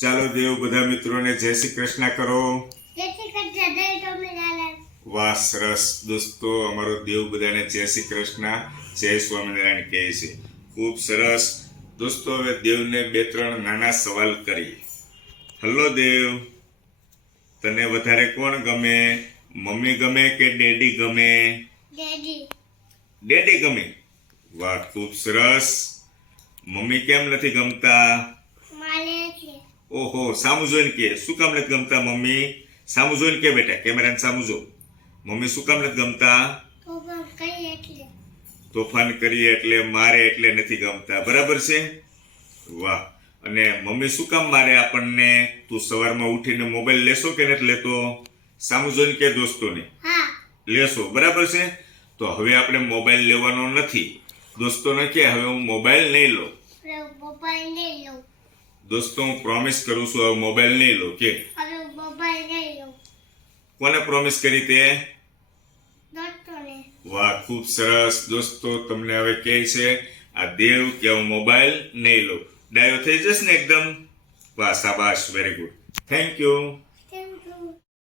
ચાલો દેવ બધા મિત્રોને જય શ્રી કૃષ્ણ કરો. જય શ્રી કૃષ્ણ, જય સ્વામિનારાયણ. વાહ, સરસ દોસ્તો, અમારો દેવ બધાને જય શ્રી કૃષ્ણ, જય સ્વામિનારાયણ કહે છે. ખૂબ સરસ દોસ્તો. હવે દેવને બે ત્રણ નાના સવાલ કરીએ. હલો દેવ, તને વધારે કોણ ગમે? મમ્મી ગમે કે ડેડી ગમે? ડેડી. ડેડી ગમે. વાહ, ખૂબ સરસ. મમ્મી કેમ નથી ગમતા? મારે છે. ઓહો, સામું જોઈને કે શું કામ નથી ગમતા મમ્મી? સામું જોઈને કે બેટા, કેમેરાને સામું જો. મમ્મી શું કામ નથી ગમતા? તોફાન કરી એટલે. તોફાન કરીએ એટલે, મારે એટલે નથી ગમતા. બરાબર છે? વાહ. અને મમ્મી શું કામ મારે આપણને? તું સવારમાં ઉઠીને મોબાઈલ લેશો કે નથી લેતો? સામું જોઈને કે દોસ્તોને. હા. લેશો. બરાબર છે? તો હવે આપણે મોબાઈલ લેવાનો નથી. દોસ્તોને કે હવે હું મોબાઈલ નહીં લઉં. હવે મોબાઈલ નહીં લઉં. દોસ્તો, હું પ્રોમિસ કરું છું હવે મોબાઈલ નહીં લઉં. કે હવે મોબાઈલ નહીં લઉં. કોને પ્રોમિસ કરી તે? દોસ્તોને. વાહ, ખૂબ સરસ દોસ્તો. તમને હવે કહે છે આ દેવ કે હું મોબાઈલ નહીં લઉં. ડાયો થઈ જશે ને એકદમ? વાહ, શાબાશ, વેરી ગુડ, થેન્ક યુ.